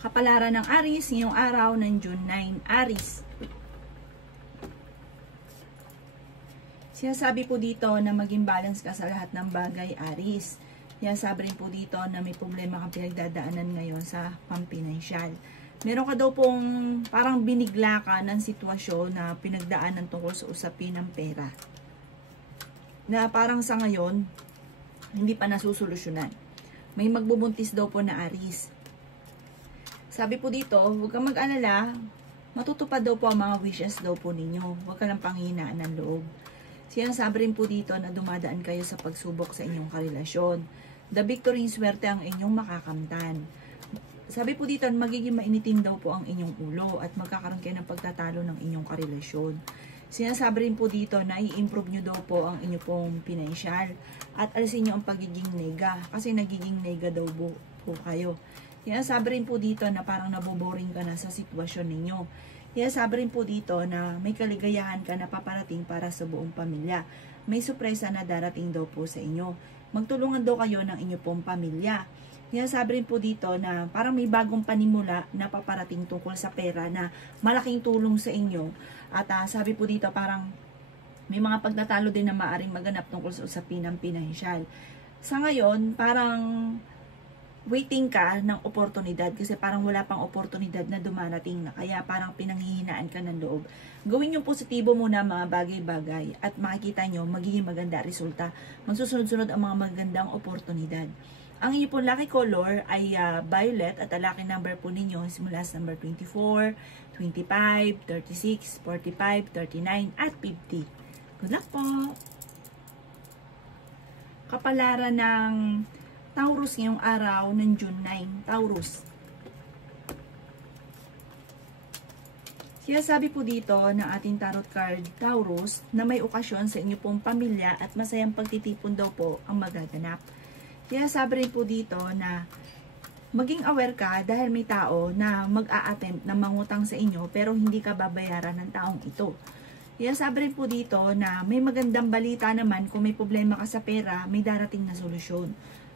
Kapalaran ng Aries ngayong araw ng June 9. Aries. Sinasabi po dito na maging balance ka sa lahat ng bagay, Aries. Sinasabi rin po dito na may problema kang pinagdadaanan ngayon sa pampinansyal. Meron ka daw pong parang binigla ka ng sitwasyon na pinagdaanan tungkol sa usapin ng pera. Na parang sa ngayon, hindi pa nasusolusyonan. May magbubuntis daw po na Aries. Sabi po dito, huwag kang mag-alala, matutupad daw po ang mga wishes daw po ninyo. Huwag ka lang panghinaan ng loob. Sinasabi rin po dito na dumadaan kayo sa pagsubok sa inyong karelasyon. The victory in swerte ang inyong makakamtan. Sabi po dito, magiging mainitin daw po ang inyong ulo at magkakaroon kayo ng pagtatalo ng inyong karelasyon. Sinasabi rin po dito na i-improve nyo daw po ang inyong pong pinansyal at alisin nyo ang pagiging nega kasi nagiging nega daw po kayo. Sinasabi rin po dito na parang naboboring ka na sa sitwasyon ninyo. Sinasabi rin po dito na may kaligayahan ka na paparating para sa buong pamilya. May sorpresa na darating daw po sa inyo. Magtulungan daw kayo ng inyong pong pamilya. Sinasabi rin po dito na parang may bagong panimula na paparating tungkol sa pera na malaking tulong sa inyo. At sabi po dito parang may mga pagtatalo din na maaring maganap tungkol sa usapin ng pinansyal. Sa ngayon, parang waiting ka ng oportunidad kasi parang wala pang oportunidad na dumarating na kaya parang pinanghihinaan ka ng loob. Gawin yung positibo muna mga bagay-bagay at makikita nyo magiging maganda resulta. Magsusunod-sunod ang mga magandang oportunidad. Ang inyo pong lucky color ay violet at ang lucky number po ninyo simula sa number 24, 25, 36, 45, 39 at 50. Good luck po! Kapalaran ng Taurus ngayong araw ng June 9. Taurus. Sinasabi po dito ng ating tarot card, Taurus, na may okasyon sa inyo pong pamilya at masayang pagtitipon daw po ang magaganap. Sinasabi rin po dito na maging aware ka dahil may tao na mag-a-attempt na mangutang sa inyo pero hindi ka babayaran ng taong ito. Sinasabi rin po dito na may magandang balita naman kung may problema ka sa pera, may darating na solusyon.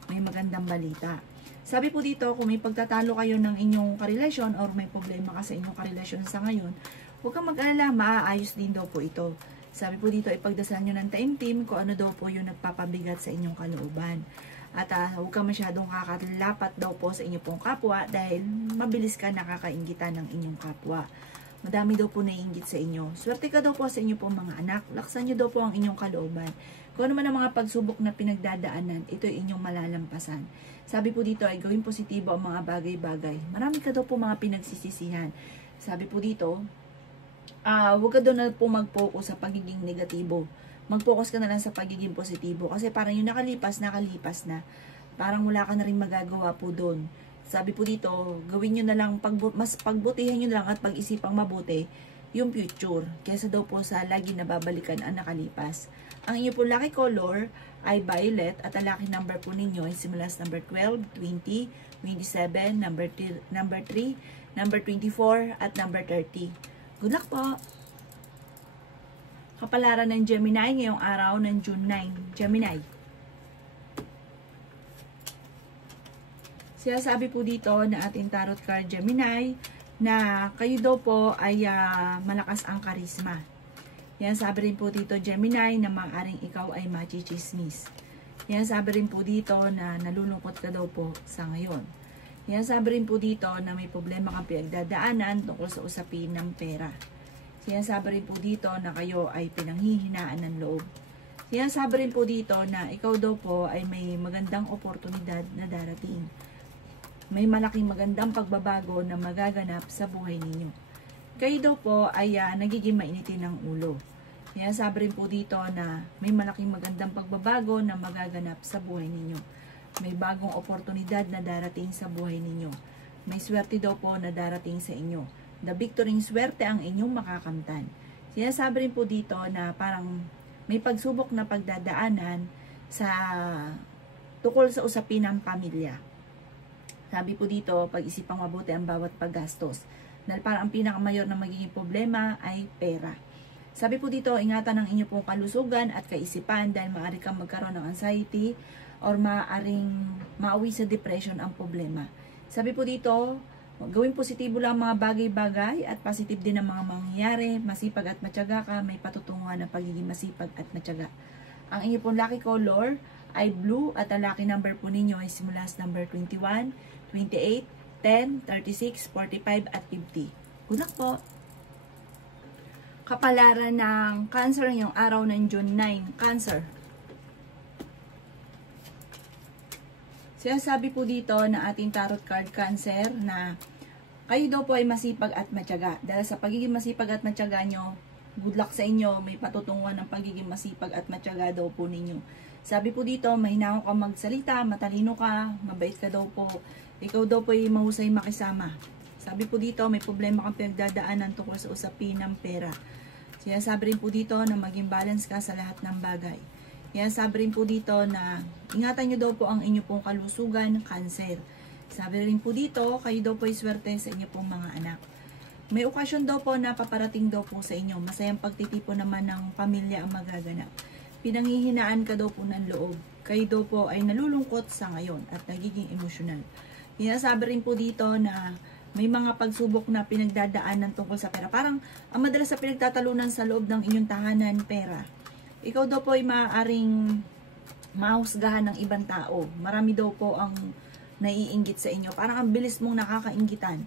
May magandang balita. Sabi po dito, kung may pagtatalo kayo ng inyong karelasyon or may problema ka sa inyong karelasyon sa ngayon, huwag kang mag-alala, maaayos din daw po ito. Sabi po dito, ipagdasal nyo ng taimtim kung ano daw po yung nagpapabigat sa inyong kalooban. At huwag kang masyadong kakalapat daw po sa inyong pong kapwa dahil mabilis ka nakakaingitan ng inyong kapwa. Madami daw po naiinggit sa inyo. Swerte ka daw po sa inyong pong mga anak. Laksan nyo daw po ang inyong kalooban. Kung ano man ang mga pagsubok na pinagdadaanan, ito ay inyong malalampasan. Sabi po dito ay gawin positibo ang mga bagay-bagay. Marami ka daw po mga pinagsisisihan. Sabi po dito, huwag ka daw na po mag-focus sa pagiging negatibo. Mag-focus ka na lang sa pagiging positibo. Kasi parang yung nakalipas na. Parang wala ka na rin magagawa po doon. Sabi po dito, gawin nyo na lang, mas pagbutihan nyo na lang at pag-isipang mabuti yung future. Kesa daw po sa lagi nababalikan ang nakalipas. Ang inyo po lucky color ay violet at ang lucky number po ninyo ay simula sa number 12, 20, 27, number 3, number 24 at number 30. Good luck po! Kapalaran ng Gemini ngayong araw ng June 9. Gemini. Sinasabi po dito na ating tarot card Gemini na kayo daw po ay malakas ang karisma. Yan sabi rin po dito Gemini na maaaring ikaw ay machichismis. Yan sabi rin po dito na nalulungkot ka daw po sa ngayon. Yan sabi rin po dito na may problema kang pinagdadaanan tungkol sa usapin ng pera. Sinasabi rin po dito na kayo ay pinanghihinaan ng loob. Sinasabi rin po dito na ikaw daw po ay may magandang oportunidad na darating. May malaking magandang pagbabago na magaganap sa buhay ninyo. Kayo daw po ay nagiging mainitin ng ulo. Sinasabi rin po dito na may malaking magandang pagbabago na magaganap sa buhay ninyo. May bagong oportunidad na darating sa buhay ninyo. May swerte daw po na darating sa inyo. The victory in swerte ang inyong makakamtan. Sinasabi rin po dito na parang may pagsubok na pagdadaanan sa tukol sa usapin ng pamilya. Sabi po dito, pag-isipang mabuti ang bawat paggastos. Dahil parang ang pinakamayor na magiging problema ay pera. Sabi po dito, ingatan ang inyo pong kalusugan at kaisipan dahil maaari kang magkaroon ng anxiety or maaaring mauwi sa depression ang problema. Sabi po dito, Gawing positibo lang ang mga bagay-bagay at positive din ang mga mangyayari. Masipag at matyaga ka, may patutunguhan ng pagiging masipag at matyaga. Ang inyo pong lucky color ay blue at ang lucky number po ninyo ay simula sa number 21, 28, 10, 36, 45 at 50. Good luck po! Kapalaran ng Cancer ngayong araw ng June 9. Cancer. Sinasabi po dito na ating tarot card Cancer na kayo daw po ay masipag at matyaga. Dahil sa pagiging masipag at matyaga nyo, good luck sa inyo, may patutunguhan ng pagiging masipag at matyaga daw po ninyo. Sabi po dito, mahinaw ka magsalita, matalino ka, mabait ka daw po. Ikaw daw po ay mahusay makisama. Sabi po dito, may problema kang pinagdadaanan tungkol sa usapin ng pera. Sinasabi rin po dito na maging balance ka sa lahat ng bagay. Sabi rin po dito na ingatan nyo daw po ang inyo pong kalusugan, Cancer. Sabi rin po dito, kayo daw po ay swerte sa inyo pong mga anak. May okasyon daw po na paparating daw po sa inyo. Masayang pagtitipo naman ng pamilya ang magaganap. Pinanghihinaan ka daw po ng loob. Kayo daw po ay nalulungkot sa ngayon at nagiging emosyonal. Sabi rin po dito na may mga pagsubok na pinagdadaanan tungkol sa pera. Parang ang madalas sa pinagtatalunan sa loob ng inyong tahanan, pera. Ikaw daw po ay maaaring mahusgahan ng ibang tao. Marami daw po ang naiinggit sa inyo. Parang ang bilis mong nakakainggitan.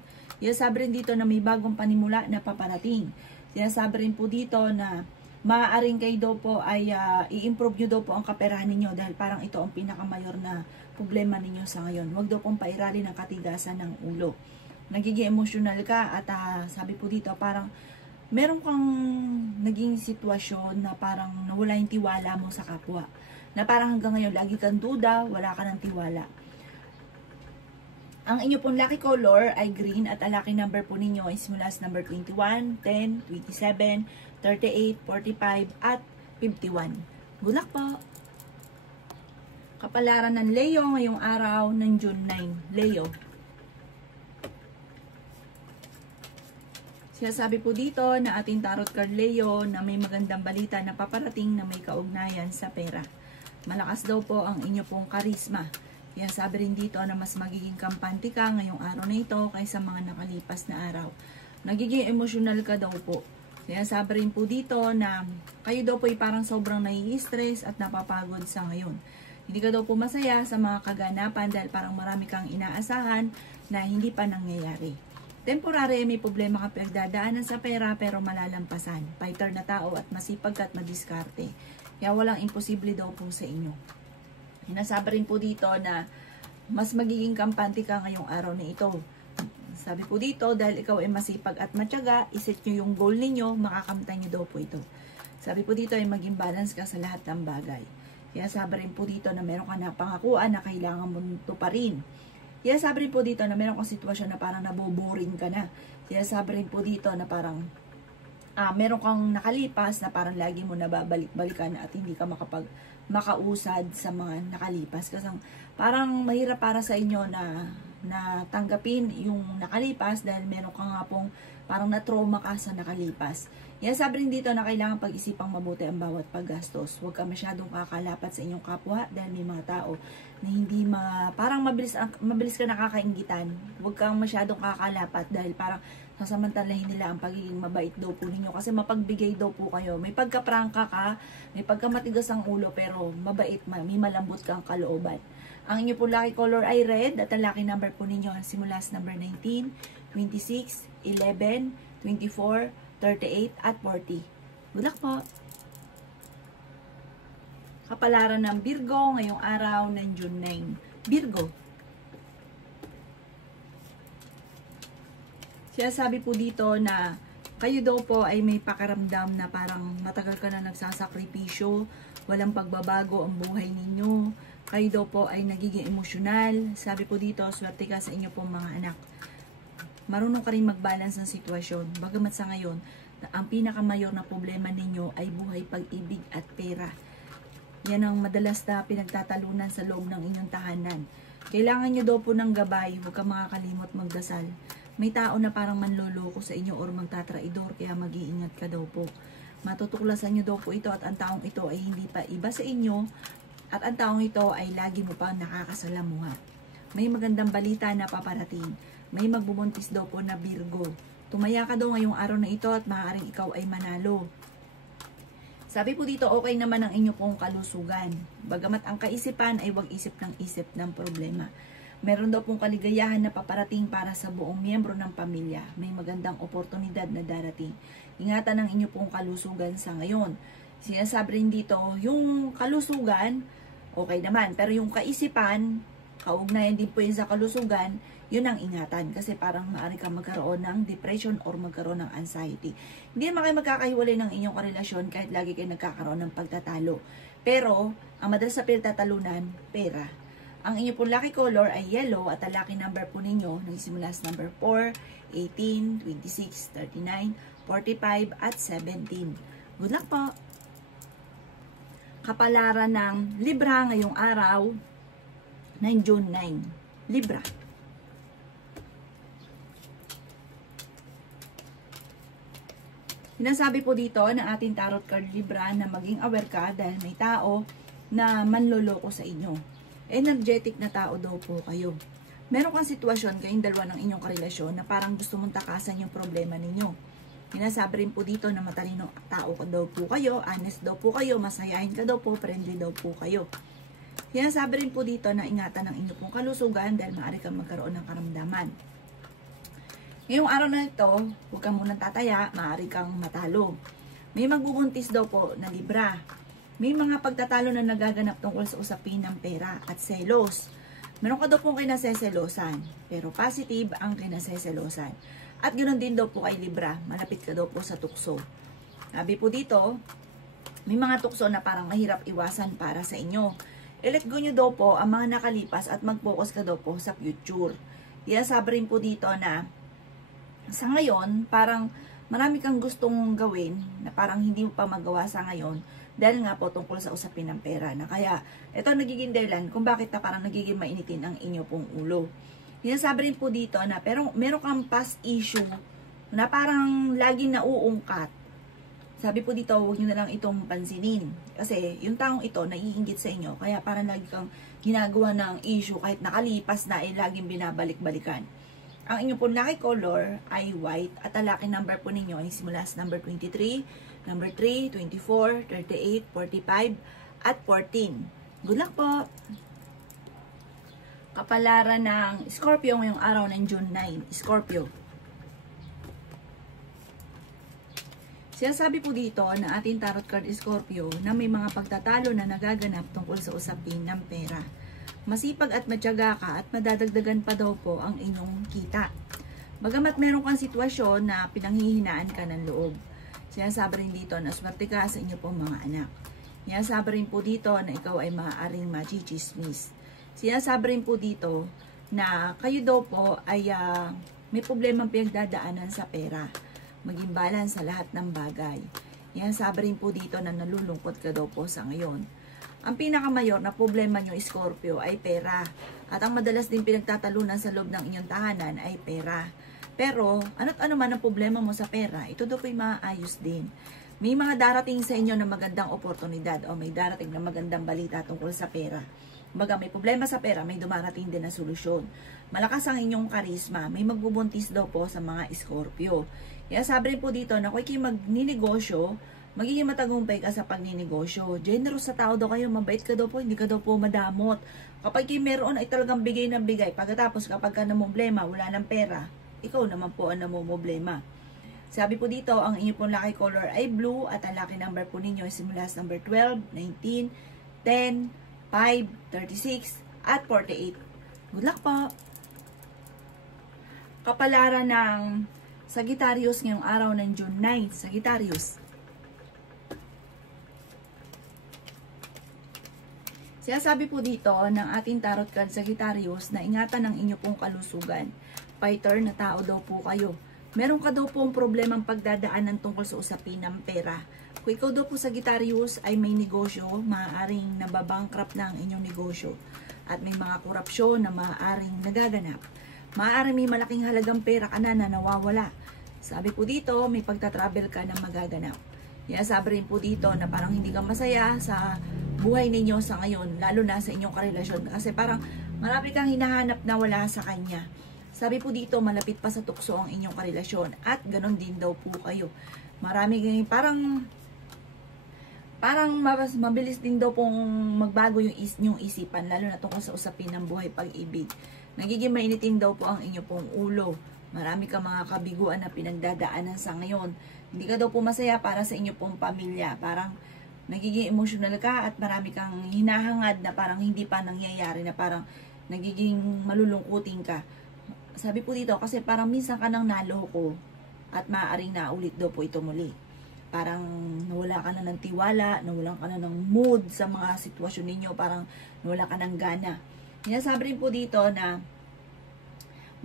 Sabi rin dito na may bagong panimula na paparating. Sinasabi rin po dito na maaaring kayo daw po ay i-improve nyo daw po ang kaperahan ninyo dahil parang ito ang pinakamayor na problema ninyo sa ngayon. Huwag daw pong pairali ng katigasan ng ulo. Nagiging emotional ka at sabi po dito parang meron kang naging sitwasyon na parang nawala yung tiwala mo sa kapwa. Na parang hanggang ngayon lagi kang duda, wala ka ng tiwala. Ang inyo pong lucky color ay green at ang lucky number po ninyo ay simula sa number 21, 10, 27, 38, 45 at 51. Good luck po! Kapalaran ng Leo ngayong araw ng June 9. Leo. Sinasabi po dito na ating tarot card Leo na may magandang balita na paparating na may kaugnayan sa pera. Malakas daw po ang inyo pong karisma. Sabi rin dito na mas magiging kampante ka ngayong araw na ito kaysa mga nakalipas na araw. Nagiging emosyonal ka daw po. Sabi rin po dito na kayo daw po ay parang sobrang nai-stress at napapagod sa ngayon. Hindi ka daw po masaya sa mga kaganapan dahil parang marami kang inaasahan na hindi pa nangyayari. Temporary, may problema ka pinagdadaanan sa pera pero malalampasan. Fighter na tao at masipag ka at madiskarte. Kaya walang imposible daw po sa inyo. Sinasabi rin po dito na mas magiging kampante ka ngayong araw na ito. Sabi po dito, dahil ikaw ay masipag at matyaga, iset nyo yung goal ninyo, makakamtan nyo daw po ito. Sabi po dito ay maging balance ka sa lahat ng bagay. Kaya sabi rin po dito na meron ka na pangakuan na kailangan mo tuparin. Kaya sabi rin po dito na meron kang sitwasyon na parang naboboring ka na. Kaya sabi rin po dito na parang meron kang nakalipas na parang lagi mo nababalik-balikan at hindi ka makausad sa mga nakalipas. Kasi parang mahirap para sa inyo na tanggapin yung nakalipas dahil meron ka nga pong parang na-trauma ka sa nakalipas. Yan sabi rin dito na kailangan pag-isipang mabuti ang bawat paggastos. Huwag ka masyadong kakalapat sa inyong kapwa dahil may mga tao na hindi parang mabilis ka nakakainggitan. Huwag kang masyadong kakalapat dahil parang sasamantalahin nila ang pagiging mabait daw po ninyo kasi mapagbigay daw po kayo. May pagkaprangka ka, may pagkamatigas ang ulo pero mabait, may malambot kang kalooban. Ang inyo po lucky color ay red at ang lucky number po ninyo simula sa number 19, 26, 11, 24, 38 at 40. Good luck po! Kapalaran ng Virgo ngayong araw ng June 9. Virgo. Sinasabi po dito na kayo daw po ay may pakaramdam na parang matagal ka na nagsasakripisyo, walang pagbabago ang buhay ninyo. Kayo daw po ay nagiging emosyonal. Sabi po dito, swerte ka sa inyo pong mga anak. Marunong ka rin mag-balance ng sitwasyon. Bagamat sa ngayon, ang pinakamayor na problema ninyo ay buhay, pag-ibig at pera. Yan ang madalas na pinagtatalunan sa loob ng inyong tahanan. Kailangan nyo daw po ng gabay, huwag ka makakalimot magdasal. May tao na parang manloloko sa inyo or magtatraidor, kaya mag-iingat ka daw po. Matutuklasan nyo daw po ito at ang taong ito ay hindi pa iba sa inyo at ang taong ito ay lagi mo pa nakakasalamuha. May magandang balita na paparating. may magbubuntis daw po na Virgo. Tumaya ka daw ngayong araw na ito at maaaring ikaw ay manalo. Sabi po dito, okay naman ang inyo pong kalusugan. Bagamat ang kaisipan ay wag isip ng problema. Meron daw pong kaligayahan na paparating para sa buong miyembro ng pamilya. May magandang oportunidad na darating. Ingatan ang inyo pong kalusugan sa ngayon. Sinasabi rin dito, yung kalusugan, okay naman. Pero yung kaisipan, kaugnayan din po yun sa kalusugan, yun ang ingatan. Kasi parang maaari kang magkaroon ng depression or magkaroon ng anxiety. Hindi naman kayo magkakahiwalay ng inyong karelasyon kahit lagi kayo nagkakaroon ng pagtatalo. Pero, ang madalas sa pinagtatalunan, pera. Ang inyo pong lucky color ay yellow at ang lucky number po ninyo nagsimula sa number 4, 18, 26, 39, 45 at 17. Good luck po! Kapalaran ng Libra ngayong araw ng June 9. Libra. Sinasabi po dito ng ating tarot card Libra na maging aware ka dahil may tao na manloloko sa inyo. Energetic na tao daw po kayo. Meron kang sitwasyon kayong dalawa ng inyong karelasyon na parang gusto mong takasan yung problema ninyo. Sinasabi rin po dito na matalino tao ka daw po kayo, honest daw po kayo, masayahin ka daw po, friendly daw po kayo. Sinasabi rin po dito na ingatan ang inyong pong kalusugan dahil maaari kang magkaroon ng karamdaman. Ngayong araw na ito, huwag kang munang tataya, maaari kang matalo. May magbubuntis daw po na Libra. May mga pagtatalo na nagaganap tungkol sa usapin ng pera at selos. Meron ka daw pong kinaseselosan, pero positive ang kinaseselosan. At ganoon din daw po kay Libra, malapit ka daw po sa tukso. Sabi po dito, may mga tukso na parang mahirap iwasan para sa inyo. I-let go nyo daw po ang mga nakalipas at mag-focus ka daw po sa future. Sabi rin po dito na sa ngayon, parang marami kang gustong gawin na parang hindi mo pa magawa sa ngayon dahil nga po tungkol sa usapin ng pera. Na kaya, ito nagiging dahilan kung bakit na parang nagiging mainitin ang inyo pong ulo. Sinasabi rin po dito na pero meron kang past issue na parang laging nauungkat. Sabi po dito, huwag nyo na lang itong pansinin. Kasi yung taong ito naiinggit sa inyo. Kaya parang lagi kang ginagawa ng issue kahit nakalipas na ay laging binabalik-balikan. Ang inyong pong lucky color ay white at ang lucky number po ninyo ay simula sa number 23, number 3, 24, 38, 45 at 14. Good luck po! Kapalaran ng Scorpio ngayong araw ng June 9. Scorpio. Sinasabi po dito na ating tarot card Scorpio na may mga pagtatalo na nagaganap tungkol sa usapin ng pera. Masipag at matyaga ka at madadagdagan pa daw po ang inyong kita. Bagamat meron kang sitwasyon na pinanghihinaan ka ng loob. Sinasabi rin dito na swerte ka sa inyo pong mga anak. Sinasabi rin po dito na ikaw ay maaaring machichismis. Sinasabi rin po dito na kayo daw po ay may problemang pinagdadaanan sa pera. Maging balance sa lahat ng bagay. Sinasabi rin po dito na nalulungkot ka daw po sa ngayon. Ang pinakamayor na problema nyo, Scorpio, ay pera. At ang madalas din pinagtatalunan sa loob ng inyong tahanan ay pera. Pero, ano't ano man ang problema mo sa pera, ito daw po'y maayos din. May mga darating sa inyo na magandang oportunidad o may darating na magandang balita tungkol sa pera. Baga may problema sa pera, may dumarating din na solusyon. Malakas ang inyong karisma, may magbubuntis daw po sa mga Scorpio. Kaya sabi rin po dito na kung kayo magninegosyo, magiging matagumpay ka sa pagninegosyo. Generous sa tao daw kayo, mabait ka daw po, hindi ka daw po madamot. Kapag kayo meron ay talagang bigay ng bigay. Pagkatapos kapag ka namumblema, wala ng pera, ikaw naman po ang namumblema. Sabi po dito, ang inyo pong lucky color ay blue at ang lucky number po ninyo ay simula sa number 12, 19, 10, 5, 36 at 48. Good luck po! Kapalaran ng Sagittarius ngayong araw ng June 9. Sagittarius. Sinasabi po dito ng ating tarot card Sagittarius na ingatan ang inyo pong kalusugan. Fighter na tao daw po kayo. Meron ka daw pong problemang pagdadaanan tungkol sa usapin ng pera. Kung ikaw daw po Sagittarius ay may negosyo, maaaring nababankrupt na ang inyong negosyo. At may mga korupsyon na maaaring nagaganap. Maaaring may malaking halagang pera ka na nawawala. Sabi po dito, may pagtatravel ka na magaganap. Sabi rin po dito na parang hindi ka masaya sa buhay ninyo sa ngayon, lalo na sa inyong karelasyon. Kasi parang marami kang hinahanap na wala sa kanya. Sabi po dito, malapit pa sa tukso ang inyong karelasyon at ganon din daw po kayo. Marami parang mabilis din daw pong magbago yung isipan, lalo na tungkol sa usapin ng buhay pag-ibig. Nagiging mainitin daw po ang inyo pong ulo. Marami ka mga kabiguan na pinagdadaanan sa ngayon. Hindi ka daw po masaya para sa inyo pong pamilya. Parang nagiging emotional ka at marami kang hinahangad na parang hindi pa nangyayari, na parang nagiging malulungkutin ka. Sabi po dito, kasi parang minsan ka nang naloko at maaaring naulit daw po ito muli. Parang nawala ka na ng tiwala, nawalan ka na ng mood sa mga sitwasyon ninyo, parang nawala ka ng gana. Sinasabi rin po dito na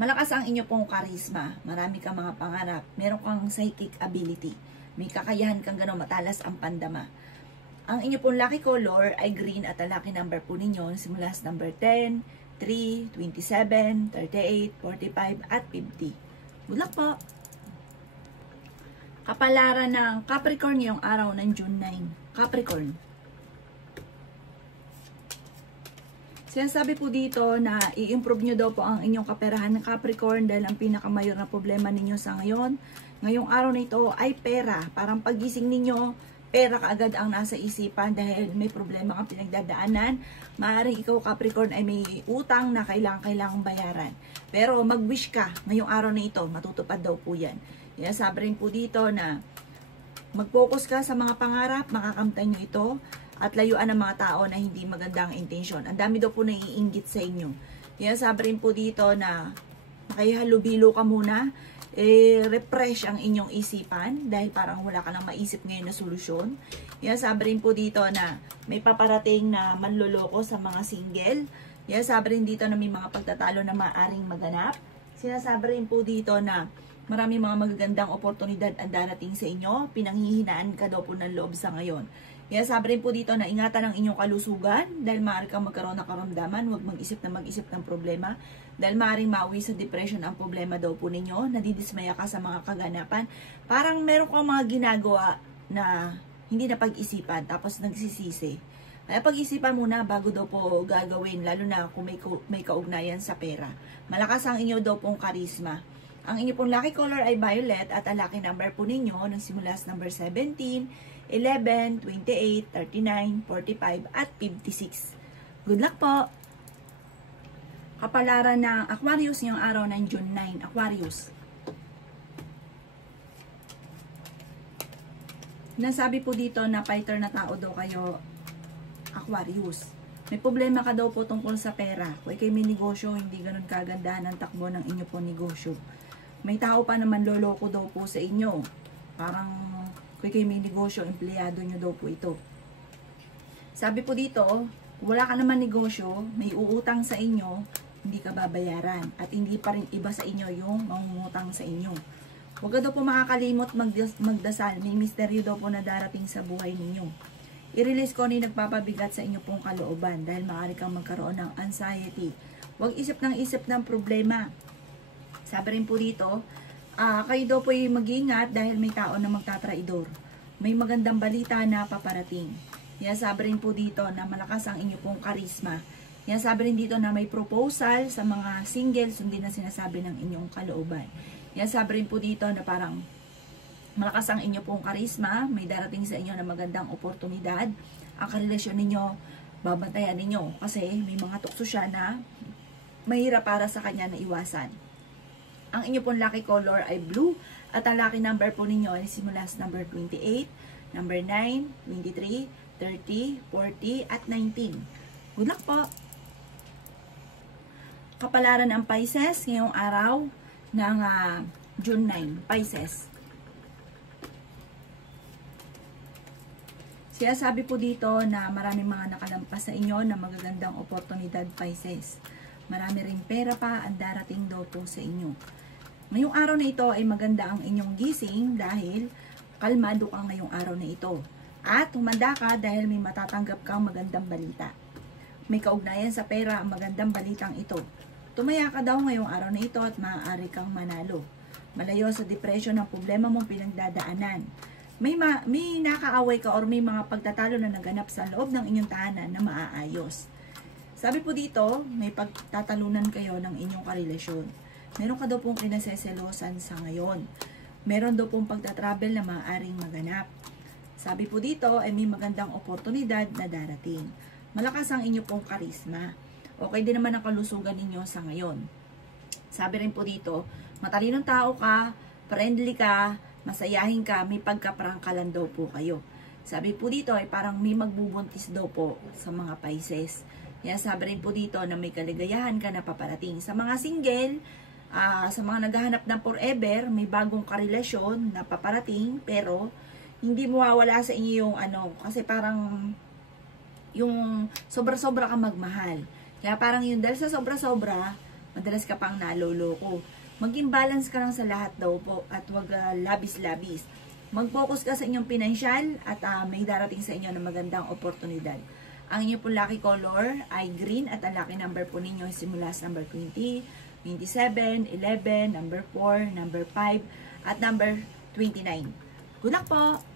malakas ang inyo pong karisma, marami kang mga pangarap, meron kang psychic ability, may kakayahan kang gano'n, matalas ang pandama. Ang inyo pong lucky color ay green at ang lucky number po ninyo simula sa number 10, 3, 27, 38, 45 at 50. Good luck po! Kapalaran ng Capricorn ngayong araw ng June 9. Capricorn. Sinasabi po dito na i-improve nyo daw po ang inyong kaperahan ng Capricorn dahil ang pinakamayor na problema ninyo sa ngayon, ngayong araw na ito ay pera. Parang pagising ninyo, pera kaagad ang nasa isipan dahil may problema kang pinagdadaanan. Maaaring ikaw Capricorn ay may utang na kailangang bayaran. Pero mag-wish ka ngayong araw na ito, matutupad daw po yan. Sabi rin po dito na mag-focus ka sa mga pangarap, makakamtan nyo ito at layuan ng mga tao na hindi magandang intensyon. Ang dami daw po naiinggit sa inyo. Sabi rin po dito na makihalubilo ka muna, refresh ang inyong isipan dahil parang wala ka lang maisip ngayon na solusyon. Sabi rin po dito na may paparating na manloloko sa mga single. Sabi rin dito na may mga pagtatalo na maaaring maganap. Sinasabi rin po dito na marami mga magagandang oportunidad ang darating sa inyo. Pinanghihinaan ka daw po ng loob sa ngayon. Sabi rin po dito na ingatan ang inyong kalusugan dahil maaari kang magkaroon ng karamdaman. Huwag mag-isip ng problema dahil maaaring mauwi sa depression ang problema daw po ninyo. Nadidismaya ka sa mga kaganapan. Parang meron kang mga ginagawa na hindi na pag-isipan tapos nagsisisi. Kaya pag-isipan muna bago daw po gagawin, lalo na kung may kaugnayan sa pera. Malakas ang inyo daw pong karisma. Ang inyo pong lucky color ay violet at ang lucky number po ninyo nagsimula sa number 17, 11, 28, 39, 45 at 56. Good luck po! Kapalaran ng Aquarius ngayong araw ng June 9. Aquarius. Nasabi po dito na fighter na tao daw kayo, Aquarius. May problema ka daw po tungkol sa pera. Kung kayo may negosyo, hindi ganun kagandahan ang takbo ng inyo po negosyo. May tao pa naman loloko daw po sa inyo. Parang kung kayo may negosyo, empleyado nyo daw po ito. Sabi po dito, wala ka naman negosyo, may uutang sa inyo, hindi ka babayaran. At hindi pa rin iba sa inyo yung mangungutang sa inyo. Huwag ka daw po makakalimot magdasal. May misteryo daw po na darating sa buhay ninyo. I-release ko ni nagpapabigat sa inyo pong kalooban dahil maaari kang magkaroon ng anxiety. Huwag isip ng problema. Sabi rin po dito, kayo daw po ay mag-iingat dahil may tao na magtatraidor. May magandang balita na paparating. Sabi rin po dito na malakas ang inyo pong karisma. Sabi rin dito na may proposal sa mga singles, hindi na sinasabi ng inyong kalooban. Sabi rin po dito na parang malakas ang inyo pong karisma, may darating sa inyo na magandang oportunidad. Ang karelasyon ninyo, babantayan ninyo kasi may mga tukso siya na mahirap para sa kanya na iwasan. Ang inyo pong lucky color ay blue at ang lucky number po ninyo ay simula sa number 28, number 9, 23, 30, 40 at 19. Good luck po! Kapalaran ng Pisces ngayong araw ng June 9. Pisces. Sinasabi po dito na maraming mga nakalampas sa inyo na magagandang oportunidad, Pisces. Marami rin pera pa ang darating daw po sa inyo. Ngayong araw na ito ay maganda ang inyong gising dahil kalmado ka ngayong araw na ito. At humanda ka dahil may matatanggap kang magandang balita. May kaugnayan sa pera ang magandang balitang ito. Tumaya ka daw ngayong araw na ito at maaari kang manalo. Malayo sa depression ang problema mong pinagdadaanan. May nakaaway ka or may mga pagtatalo na naganap sa loob ng inyong tahanan na maaayos. Sabi po dito, may pagtatalunan kayo ng inyong karelasyon. Meron ka daw pong kinaseselosan sa ngayon. Meron daw pong pagta-travel na maaaring maganap. Sabi po dito ay may magandang oportunidad na darating. Malakas ang inyo pong karisma. Okay din naman ang kalusugan ninyo sa ngayon. Sabi rin po dito, matalinong tao ka, friendly ka, masayahin ka, may pagkaprangkalan daw po kayo. Sabi po dito ay parang may magbubuntis daw po sa mga Pisces. Kaya sabi rin po dito na may kaligayahan ka na paparating. Sa mga single, sa mga naghahanap ng forever, may bagong karelasyon na paparating, pero hindi mawawala sa inyo yung kasi parang yung sobra-sobra ka magmahal. Kaya parang yun, dahil sa sobra-sobra, madalas ka pang naloloko. Maging balance ka lang sa lahat daw po at wag labis-labis. Mag-focus ka sa inyong pinansyal at may darating sa inyo na magandang oportunidad. Ang inyong po lucky color ay green at ang lucky number po ninyo ay simula sa number 20, 27, 11, number 4, number 5, at number 29. Good luck po!